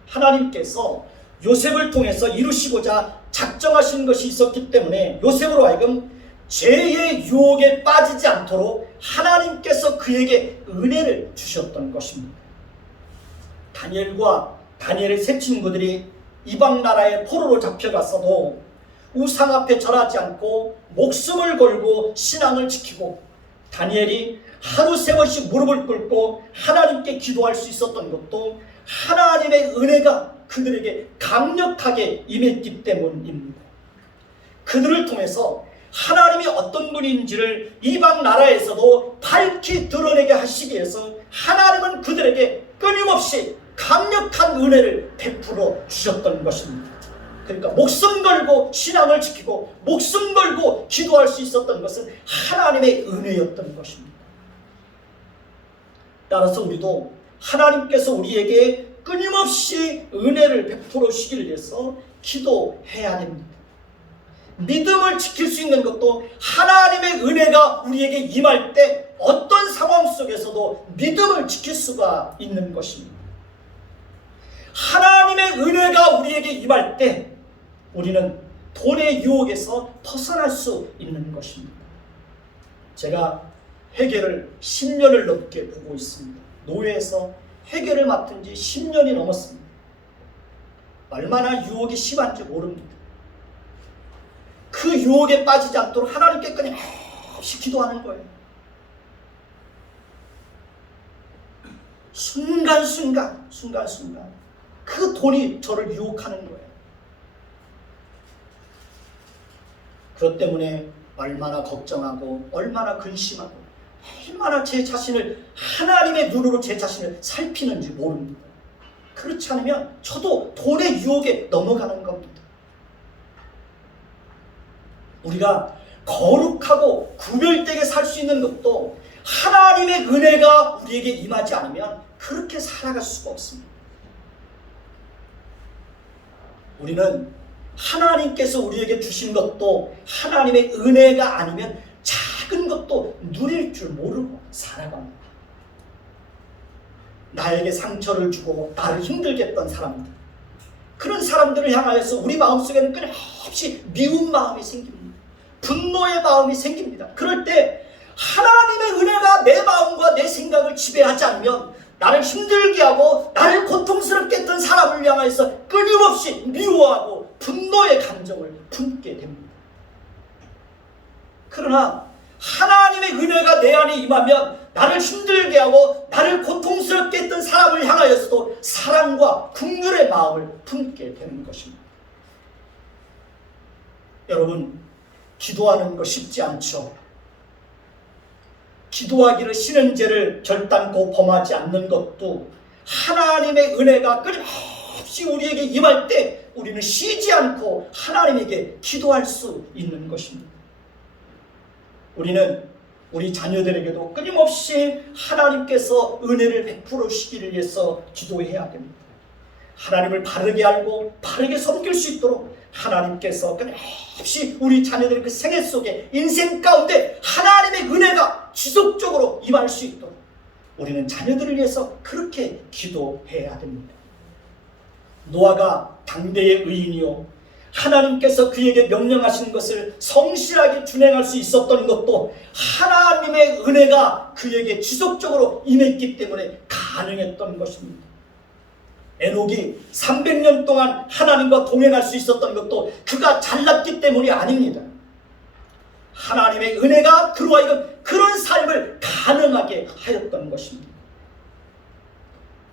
하나님께서 요셉을 통해서 이루시고자 작정하신 것이 있었기 때문에 요셉으로 하여금 죄의 유혹에 빠지지 않도록 하나님께서 그에게 은혜를 주셨던 것입니다. 다니엘과 다니엘의 세 친구들이 이방 나라의 포로로 잡혀갔어도 우상 앞에 절하지 않고 목숨을 걸고 신앙을 지키고 다니엘이 하루 세 번씩 무릎을 꿇고 하나님께 기도할 수 있었던 것도 하나님의 은혜가 그들에게 강력하게 임했기 때문입니다. 그들을 통해서 하나님이 어떤 분인지를 이방 나라에서도 밝히 드러내게 하시기 위해서 하나님은 그들에게 끊임없이 강력한 은혜를 베풀어 주셨던 것입니다. 그러니까 목숨 걸고 신앙을 지키고 목숨 걸고 기도할 수 있었던 것은 하나님의 은혜였던 것입니다. 따라서 우리도 하나님께서 우리에게 끊임없이 은혜를 베풀어 주시기를 위해서 기도해야 됩니다. 믿음을 지킬 수 있는 것도 하나님의 은혜가 우리에게 임할 때 어떤 상황 속에서도 믿음을 지킬 수가 있는 것입니다. 하나님의 은혜가 우리에게 임할 때 우리는 돈의 유혹에서 벗어날 수 있는 것입니다. 제가 회계를 10년을 넘게 보고 있습니다. 노예에서 회계를 맡은 지 10년이 넘었습니다. 얼마나 유혹이 심한지 모릅니다. 그 유혹에 빠지지 않도록 하나님께 끊임없이 기도하는 거예요. 순간순간 그 돈이 저를 유혹하는 거예요. 그것 때문에 얼마나 걱정하고 얼마나 근심하고 얼마나 제 자신을 하나님의 눈으로 제 자신을 살피는지 모릅니다. 그렇지 않으면 저도 돈의 유혹에 넘어가는 겁니다. 우리가 거룩하고 구별되게 살 수 있는 것도 하나님의 은혜가 우리에게 임하지 않으면 그렇게 살아갈 수가 없습니다. 우리는 하나님께서 우리에게 주신 것도 하나님의 은혜가 아니면 작은 것도 누릴 줄 모르고 살아갑니다. 나에게 상처를 주고 나를 힘들게 했던 사람들, 그런 사람들을 향하여서 우리 마음속에는 끊임없이 미운 마음이 생깁니다. 분노의 마음이 생깁니다. 그럴 때 하나님의 은혜가 내 마음과 내 생각을 지배하지 않으면 나를 힘들게 하고 나를 고통스럽게 했던 사람을 향해서 끊임없이 미워하고 분노의 감정을 품게 됩니다. 그러나 하나님의 은혜가 내 안에 임하면 나를 힘들게 하고 나를 고통스럽게 했던 사람을 향하여서도 사랑과 긍휼의 마음을 품게 되는 것입니다. 여러분, 기도하는 거 쉽지 않죠. 기도하기를 싫은 죄를 결단코 범하지 않는 것도 하나님의 은혜가 끊임없이 우리에게 임할 때 우리는 쉬지 않고 하나님에게 기도할 수 있는 것입니다. 우리는 우리 자녀들에게도 끊임없이 하나님께서 은혜를 베풀어 주시기를 위해서 기도해야 됩니다. 하나님을 바르게 알고 바르게 섬길 수 있도록 하나님께서 끊임없이 우리 자녀들의 그 생애 속에 인생 가운데 하나님의 은혜가 지속적으로 임할 수 있도록 우리는 자녀들을 위해서 그렇게 기도해야 됩니다. 노아가 당대의 의인이요 하나님께서 그에게 명령하신 것을 성실하게 준행할 수 있었던 것도 하나님의 은혜가 그에게 지속적으로 임했기 때문에 가능했던 것입니다. 에녹이 300년 동안 하나님과 동행할 수 있었던 것도 그가 잘났기 때문이 아닙니다. 하나님의 은혜가 그로 하여금 그런 삶을 가능하게 하였던 것입니다.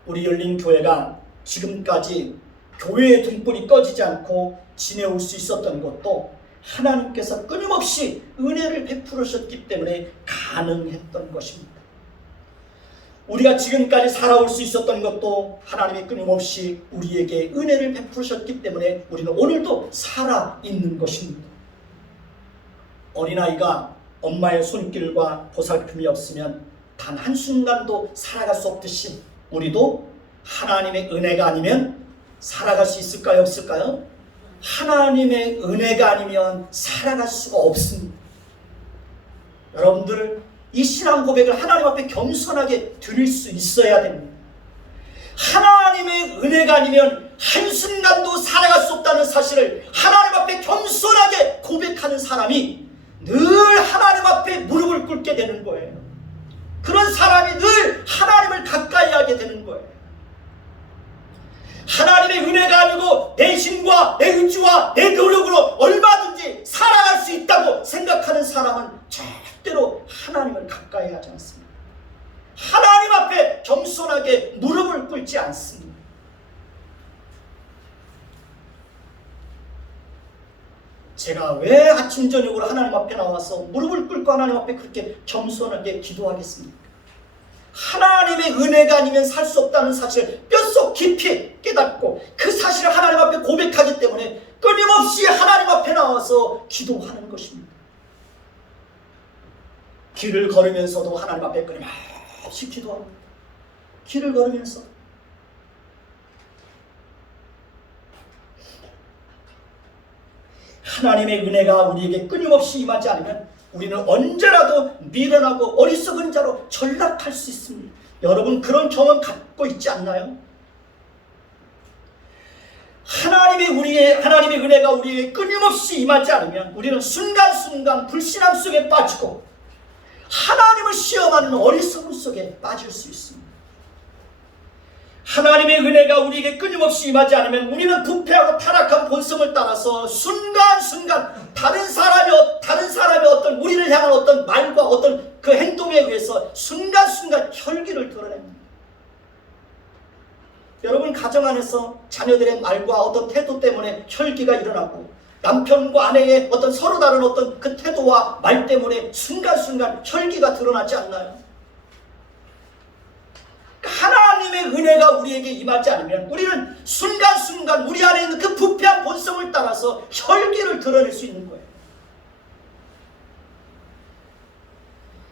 우리 열린 교회가 지금까지 교회의 등불이 꺼지지 않고 지내올 수 있었던 것도 하나님께서 끊임없이 은혜를 베풀으셨기 때문에 가능했던 것입니다. 우리가 지금까지 살아올 수 있었던 것도 하나님이 끊임없이 우리에게 은혜를 베푸셨기 때문에 우리는 오늘도 살아있는 것입니다. 어린아이가 엄마의 손길과 보살핌이 없으면 단 한순간도 살아갈 수 없듯이 우리도 하나님의 은혜가 아니면 살아갈 수 있을까요? 없을까요? 하나님의 은혜가 아니면 살아갈 수가 없습니다. 여러분들 이 신앙 고백을 하나님 앞에 겸손하게 드릴 수 있어야 됩니다. 하나님의 은혜가 아니면 한순간도 살아갈 수 없다는 사실을 하나님 앞에 겸손하게 고백하는 사람이 늘 하나님 앞에 무릎을 꿇게 되는 거예요. 그런 사람이 늘 하나님을 가까이 하게 되는 거예요. 하나님의 은혜가 아니고 내 힘과 내 의지와 내 노력으로 얼마든지 살아갈 수 있다고 생각하는 사람은 절대로 하나님을 가까이 하지 않습니다. 하나님 앞에 겸손하게 무릎을 꿇지 않습니다. 제가 왜 아침 저녁으로 하나님 앞에 나와서 무릎을 꿇고 하나님 앞에 그렇게 겸손하게 기도하겠습니까? 하나님의 은혜가 아니면 살 수 없다는 사실을 뼛속 깊이 깨닫고 그 사실을 하나님 앞에 고백하기 때문에 끊임없이 하나님 앞에 나와서 기도하는 것입니다. 길을 걸으면서도 하나님 앞에 끊임없이 기도합니다. 길을 걸으면서 하나님의 은혜가 우리에게 끊임없이 임하지 않으면 우리는 언제라도 미련하고 어리석은 자로 전락할 수 있습니다. 여러분 그런 경험 갖고 있지 않나요? 하나님의 은혜가 우리에게 끊임없이 임하지 않으면 우리는 순간순간 불신앙 속에 빠지고 하나님을 시험하는 어리석음 속에 빠질 수 있습니다. 하나님의 은혜가 우리에게 끊임없이 임하지 않으면 우리는 부패하고 타락한 본성을 따라서 순간순간 다른 사람의 어떤 우리를 향한 어떤 말과 어떤 그 행동에 의해서 순간순간 혈기를 드러냅니다. 여러분 가정 안에서 자녀들의 말과 어떤 태도 때문에 혈기가 일어나고 남편과 아내의 어떤 서로 다른 어떤 그 태도와 말 때문에 순간순간 혈기가 드러나지 않나요? 하나님의 은혜가 우리에게 임하지 않으면 우리는 순간순간 우리 안에 있는 그 부패한 본성을 따라서 혈기를 드러낼 수 있는 거예요.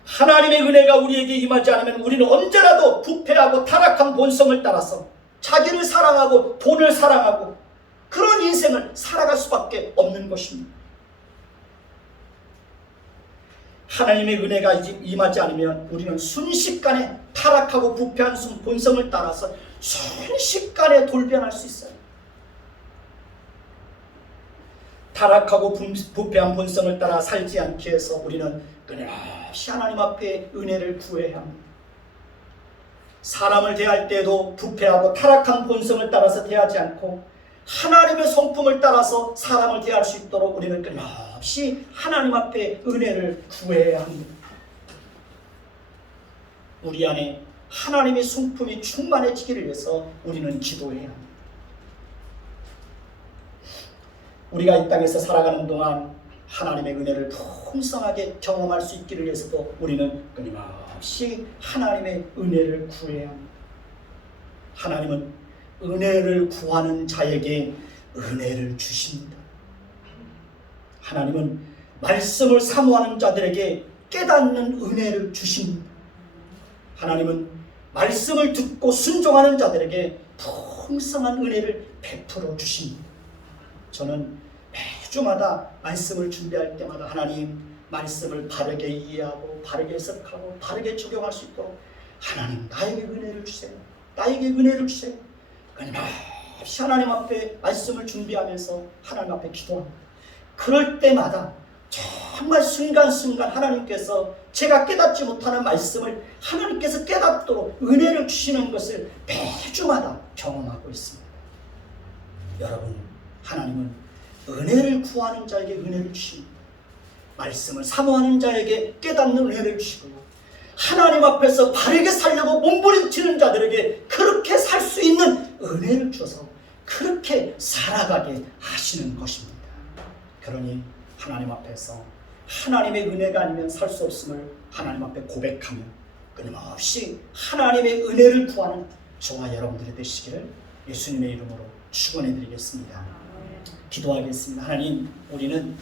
하나님의 은혜가 우리에게 임하지 않으면 우리는 언제라도 부패하고 타락한 본성을 따라서 자기를 사랑하고 돈을 사랑하고 그런 인생을 살아갈 수밖에 없는 것입니다. 하나님의 은혜가 임하지 않으면 우리는 순식간에 타락하고 부패한 본성을 따라서 순식간에 돌변할 수 있어요. 타락하고 부패한 본성을 따라 살지 않기 위해서 우리는 끊임없이 하나님 앞에 은혜를 구해야 합니다. 사람을 대할 때에도 부패하고 타락한 본성을 따라서 대하지 않고 하나님의 성품을 따라서 사람을 대할 수 있도록 우리는 끊임없이 하나님 앞에 은혜를 구해야 합니다. 우리 안에 하나님의 성품이 충만해지기를 위해서 우리는 기도해야 합니다. 우리가 이 땅에서 살아가는 동안 하나님의 은혜를 풍성하게 경험할 수 있기를 위해서도 우리는 끊임없이 하나님의 은혜를 구해야 합니다. 하나님은 은혜를 구하는 자에게 은혜를 주십니다. 하나님은 말씀을 사모하는 자들에게 깨닫는 은혜를 주십니다. 하나님은 말씀을 듣고 순종하는 자들에게 풍성한 은혜를 베풀어 주십니다. 저는 매주마다 말씀을 준비할 때마다 하나님 말씀을 바르게 이해하고 바르게 해석하고 바르게 적용할 수 있도록 하나님 나에게 은혜를 주세요. 나에게 은혜를 주세요. 끊임없이 하나님 앞에 말씀을 준비하면서 하나님 앞에 기도합니다. 그럴 때마다 정말 순간순간 하나님께서 제가 깨닫지 못하는 말씀을 하나님께서 깨닫도록 은혜를 주시는 것을 매주마다 경험하고 있습니다. 여러분, 하나님은 은혜를 구하는 자에게 은혜를 주십니다. 말씀을 사모하는 자에게 깨닫는 은혜를 주시고요. 하나님 앞에서 바르게 살려고 몸부림치는 자들에게 그렇게 살 수 있는 은혜를 주셔서 그렇게 살아가게 하시는 것입니다. 그러니 하나님 앞에서 하나님의 은혜가 아니면 살 수 없음을 하나님 앞에 고백하며 끊임없이 하나님의 은혜를 구하는 저와 여러분들이 되시기를 예수님의 이름으로 축원해 드리겠습니다. 기도하겠습니다. 하나님, 우리는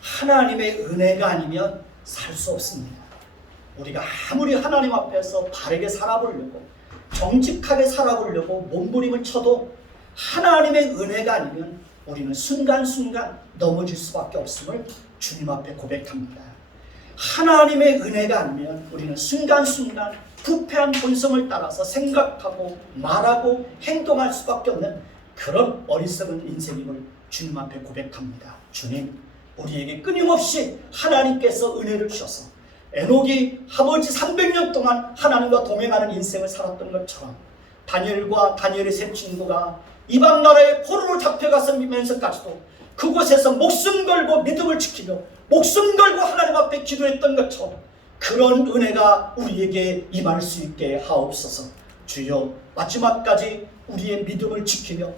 하나님의 은혜가 아니면 살 수 없습니다. 우리가 아무리 하나님 앞에서 바르게 살아보려고 정직하게 살아보려고 몸부림을 쳐도 하나님의 은혜가 아니면 우리는 순간순간 넘어질 수밖에 없음을 주님 앞에 고백합니다. 하나님의 은혜가 아니면 우리는 순간순간 부패한 본성을 따라서 생각하고 말하고 행동할 수밖에 없는 그런 어리석은 인생임을 주님 앞에 고백합니다. 주님, 우리에게 끊임없이 하나님께서 은혜를 주셔서 에녹이 아버지 300년 동안 하나님과 동행하는 인생을 살았던 것처럼 다니엘과 다니엘의 세 친구가 이방 나라의 포로로 잡혀가면서까지도 그곳에서 목숨 걸고 믿음을 지키며 목숨 걸고 하나님 앞에 기도했던 것처럼 그런 은혜가 우리에게 임할 수 있게 하옵소서. 주여, 마지막까지 우리의 믿음을 지키며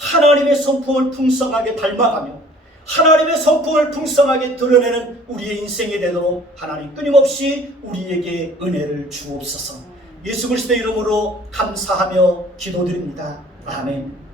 하나님의 성품을 풍성하게 닮아가며 하나님의 성품을 풍성하게 드러내는 우리의 인생이 되도록 하나님 끊임없이 우리에게 은혜를 주옵소서. 예수 그리스도의 이름으로 감사하며 기도드립니다. 아멘.